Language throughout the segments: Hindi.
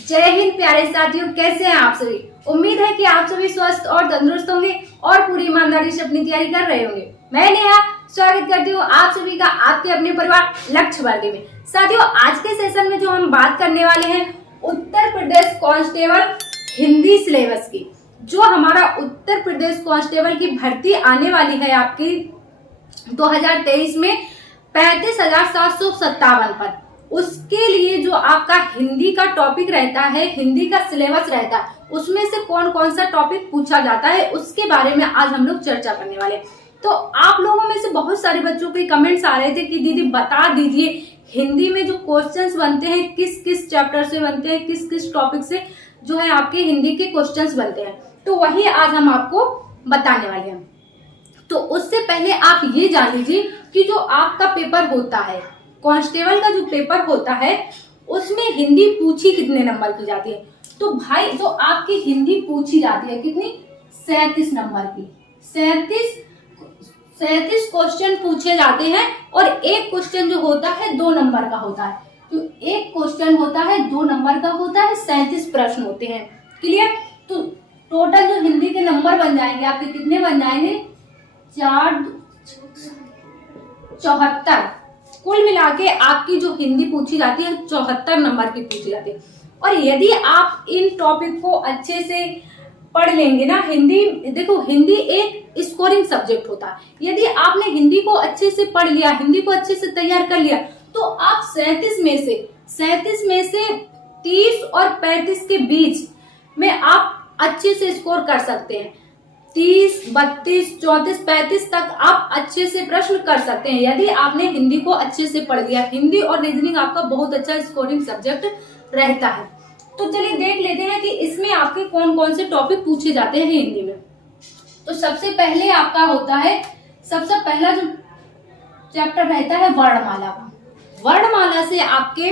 जय हिंद प्यारे साथियों, कैसे हैं आप सभी। उम्मीद है कि आप सभी स्वस्थ और तंदुरुस्त होंगे और पूरी ईमानदारी से अपनी तैयारी कर रहे होंगे। मैं नेहा स्वागत करती हूँ आप सभी का आपके अपने परिवार लक्ष्य वर्दी में। साथियों, आज के सेशन में जो हम बात करने वाले हैं उत्तर प्रदेश कांस्टेबल हिंदी सिलेबस की। जो हमारा उत्तर प्रदेश कांस्टेबल की भर्ती आने वाली है आपकी 2023 में 35,757 पद, उसके लिए जो आपका हिंदी का टॉपिक रहता है, हिंदी का सिलेबस रहता है, उसमें से कौन कौन सा टॉपिक पूछा जाता है उसके बारे में आज हम लोग चर्चा करने वाले हैं। तो आप लोगों में से बहुत सारे बच्चों के कमेंट्स आ रहे थे कि दीदी बता दीजिए हिंदी में जो क्वेश्चंस बनते हैं किस किस चैप्टर से बनते हैं, किस किस टॉपिक से जो है आपके हिंदी के क्वेश्चंस बनते हैं। तो वही आज हम आपको बताने वाले हैं। तो उससे पहले आप ये जान लीजिए कि जो आपका पेपर होता है, कांस्टेबल का जो पेपर होता है, उसमें हिंदी पूछी कितने नंबर की जाती है। तो भाई जो आपकी हिंदी पूछी जाती है कितनी, 37 नंबर की। 37 क्वेश्चन पूछे जाते हैं और एक क्वेश्चन जो होता है 2 नंबर का होता है। तो एक क्वेश्चन होता है 2 नंबर का होता है, 37 प्रश्न होते हैं। क्लियर। तो टोटल जो हिंदी के नंबर बन जाएंगे आपके कितने बन जाएंगे, 74। कुल मिला के आपकी जो हिंदी पूछी जाती है 74 नंबर की पूछी जाती है। और यदि आप इन टॉपिक को अच्छे से पढ़ लेंगे ना, हिंदी देखो हिंदी एक स्कोरिंग सब्जेक्ट होता है। यदि आपने हिंदी को अच्छे से पढ़ लिया, हिंदी को अच्छे से तैयार कर लिया, तो आप 37 में से 30 और 35 के बीच में आप अच्छे से स्कोर कर सकते हैं। 30, 32, 34, 35 तक आप अच्छे से प्रश्न कर सकते हैं यदि आपने हिंदी को अच्छे से पढ़ लिया। हिंदी और रीजनिंग आपका बहुत अच्छा स्कोरिंग सब्जेक्ट रहता है। तो चलिए देख लेते हैं कि इसमें आपके कौन कौन से टॉपिक पूछे जाते हैं हिंदी में। तो सबसे पहले आपका होता है, सबसे पहला जो चैप्टर रहता है वर्णमाला का। वर्णमाला से आपके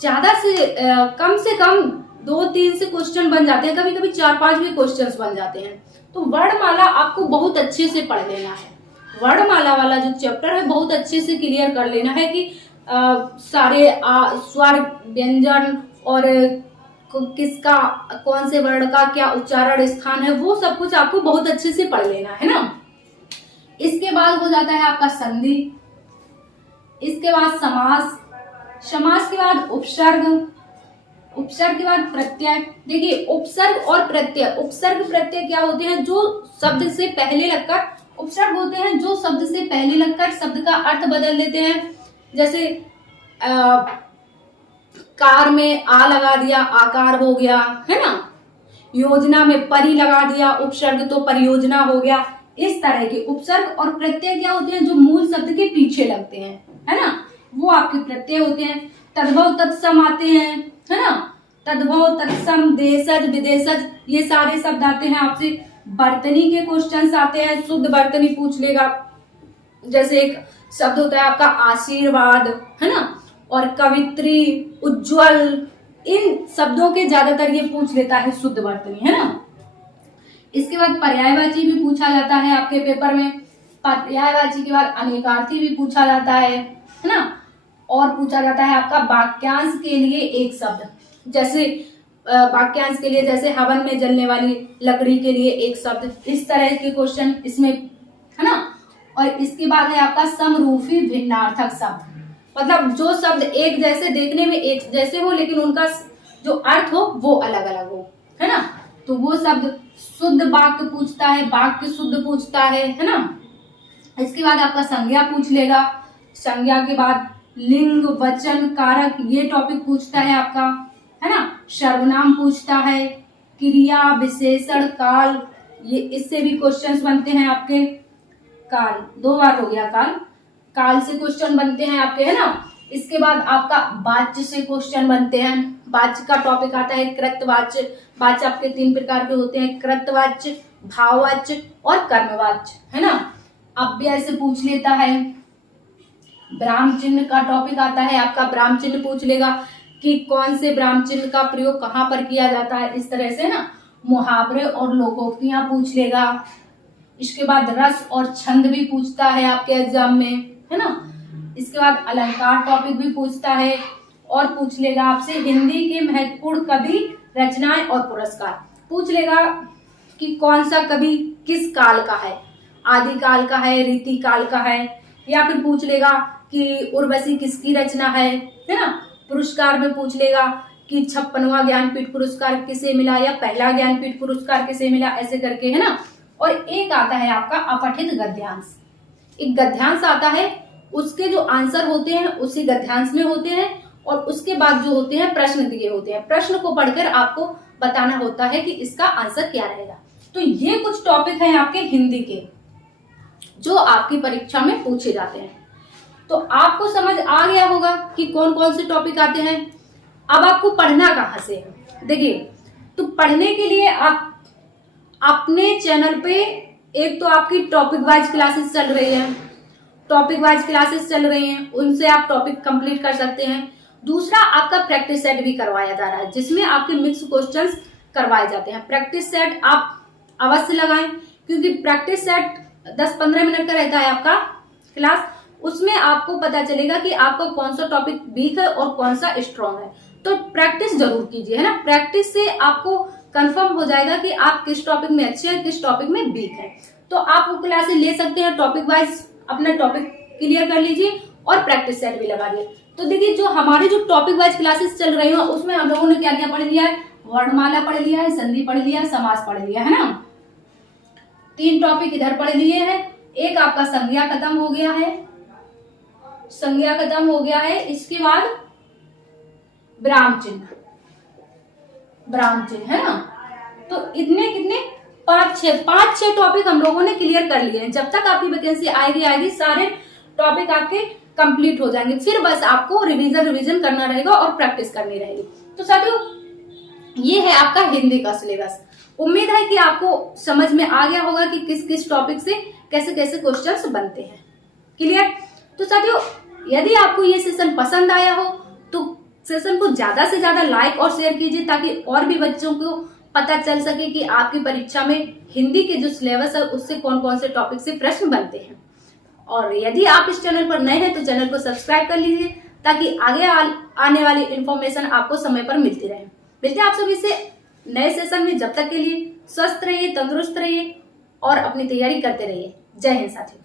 ज्यादा से कम 2-3 से क्वेश्चन बन जाते हैं, कभी कभी 4-5 भी क्वेश्चंस बन जाते हैं। तो वर्णमाला आपको बहुत अच्छे से पढ़ लेना है। वर्णमाला वाला जो चैप्टर है बहुत अच्छे से क्लियर कर लेना है कि सारे स्वर, व्यंजन और किसका कौन से वर्ण का क्या उच्चारण स्थान है, वो सब कुछ आपको बहुत अच्छे से पढ़ लेना है ना। इसके बाद हो जाता है आपका संधि, इसके बाद समास, समास के बाद उपसर्ग, उपसर्ग के बाद प्रत्यय। देखिए उपसर्ग और प्रत्यय, उपसर्ग प्रत्यय क्या होते हैं, जो शब्द से पहले लगकर, उपसर्ग होते हैं जो शब्द से पहले लगकर शब्द का अर्थ बदल देते हैं। जैसे कार में आ लगा दिया, आकार हो गया, है ना। योजना में परि लगा दिया, उपसर्ग तो परियोजना हो गया। इस तरह के उपसर्ग और प्रत्यय क्या होते हैं, जो मूल शब्द के पीछे लगते हैं, है ना, वो आपके प्रत्यय होते हैं। तद्भव तत्सम आते हैं, है ना, तद्भव तत्सम, देशज, विदेशज, ये सारे शब्द आते हैं आपसे। बर्तनी के क्वेश्चंस आते हैं, शुद्ध बर्तनी पूछ लेगा। जैसे एक शब्द होता है आपका आशीर्वाद, है ना, और कवित्री, उज्जवल, इन शब्दों के ज्यादातर ये पूछ लेता है शुद्ध बर्तनी, है ना। इसके बाद पर्यायवाची भी पूछा जाता है आपके पेपर में। पर्यायवाची के बाद अनेकार्थी भी पूछा जाता है ना। और पूछा जाता है आपका वाक्यांश के लिए एक शब्द, जैसे वाक्यांश के लिए जैसे हवन में जलने वाली लकड़ी के लिए एक शब्द, इस तरह के क्वेश्चन इसमें, है ना। और इसके बाद है आपका समरूपी भिन्नार्थक शब्द, मतलब जो शब्द एक जैसे देखने में एक जैसे हो लेकिन उनका जो अर्थ हो वो अलग अलग हो, है ना। तो वो शब्द शुद्ध वाक्य पूछता है, वाक्य शुद्ध पूछता है ना। इसके बाद आपका संज्ञा पूछ लेगा। संज्ञा के बाद लिंग, वचन, कारक, ये टॉपिक पूछता है आपका, है ना। सर्वनाम पूछता है, क्रिया, विशेषण, काल, ये इससे भी क्वेश्चंस बनते हैं आपके। काल 2 बार हो गया, काल, काल से क्वेश्चन बनते हैं आपके, है ना। इसके बाद आपका वाच्य से क्वेश्चन बनते हैं। वाच्य का टॉपिक आता है कृतवाच्य। वाच्य आपके 3 प्रकार के होते हैं, कृतवाच्य, भाववाच्य और कर्मवाच्य, है ना। अव्यय से पूछ लेता है। ब्राह्म चिन्ह का टॉपिक आता है आपका, ब्राह्म चिन्ह पूछ लेगा कि कौन से ब्राह्म चिन्ह का प्रयोग कहाँ पर किया जाता है, इस तरह से ना। मुहावरे और लोकोक्तियां पूछ लेगा। इसके बाद रस और छंद भी पूछता है आपके एग्जाम में, है ना। इसके बाद अलंकार टॉपिक भी पूछता है और पूछ लेगा आपसे हिंदी के महत्वपूर्ण कवि, रचनाएं और पुरस्कार। पूछ लेगा कि कौन सा कवि किस काल का है, आदि काल का है, रीति काल का है, या फिर पूछ लेगा कि उर्वशी किसकी रचना है ना। पुरस्कार में पूछ लेगा कि 56वां ज्ञानपीठ पुरस्कार किसे मिला या पहला ज्ञानपीठ पुरस्कार किसे मिला, ऐसे करके, है ना। और एक आता है आपका अपठित गद्यांश। एक गद्यांश आता है, उसके जो आंसर होते हैं उसी गद्यांश में होते हैं, और उसके बाद जो होते हैं प्रश्न दिए होते हैं। प्रश्न को पढ़कर आपको बताना होता है कि इसका आंसर क्या रहेगा। तो ये कुछ टॉपिक हैं आपके हिंदी के जो आपकी परीक्षा में पूछे जाते हैं। तो आपको समझ आ गया होगा कि कौन कौन से टॉपिक आते हैं। अब आपको पढ़ना कहाँ से है, देखिए, तो पढ़ने के लिए आप अपने चैनल पे, एक तो आपकी टॉपिक वाइज क्लासेस चल रही है, उनसे आप टॉपिक कंप्लीट कर सकते हैं। दूसरा, आपका प्रैक्टिस सेट भी करवाया जा रहा है, जिसमें आपके मिक्स क्वेश्चंस करवाए जाते हैं। प्रैक्टिस सेट आप अवश्य लगाएं, क्योंकि प्रैक्टिस सेट 10-15 मिनट का रहता है आपका क्लास। उसमें आपको पता चलेगा कि आपका कौन सा टॉपिक वीक है और कौन सा स्ट्रॉन्ग है। तो प्रैक्टिस जरूर कीजिए, है ना। प्रैक्टिस से आपको कंफर्म हो जाएगा कि आप किस टॉपिक में अच्छे हैं, किस टॉपिक में वीक है। तो आप वो क्लासेस ले सकते हैं, टॉपिक वाइज अपना टॉपिक क्लियर कर लीजिए और प्रैक्टिस सेट भी लगा दिए। तो देखिए, जो हमारे जो टॉपिक वाइज क्लासेस चल रही हो, उसमें हम लोगों ने क्या क्या पढ़ लिया है, वर्णमाला पढ़ लिया है, संधि पढ़ लिया है, समास पढ़ लिया है ना। 3 टॉपिक इधर पढ़ लिए हैं। एक आपका संज्ञा खत्म हो गया है, इसके बाद विराम चिन्ह, है ना। तो इतने कितने 5-6 टॉपिक हम लोगों ने क्लियर कर लिए हैं। जब तक आपकी वैकेंसी आएगी सारे टॉपिक आपके कंप्लीट हो जाएंगे। फिर बस आपको रिवीजन करना रहेगा और प्रैक्टिस करनी रहेगी। तो साथियों, ये है आपका हिंदी का सिलेबस। उम्मीद है कि आपको समझ में आ गया होगा कि किस किस टॉपिक से कैसे कैसे क्वेश्चंस बनते हैं। क्लियर। तो साथियों, यदि आपको ये सेशन पसंद आया हो तो सेशन को ज्यादा से ज्यादा लाइक और शेयर कीजिए, ताकि और भी बच्चों को पता चल सके कि आपकी परीक्षा में हिंदी के जो सिलेबस है उससे कौन कौन से टॉपिक से प्रश्न बनते हैं। और यदि आप इस चैनल पर नए हैं तो चैनल को सब्सक्राइब कर लीजिए, ताकि आगे आने वाली इंफॉर्मेशन आपको समय पर मिलती रहे। मिलते हैं आप सभी से नए सेशन में। जब तक के लिए स्वस्थ रहिए, तंदुरुस्त रहिए और अपनी तैयारी करते रहिए। जय हिंद साथियों।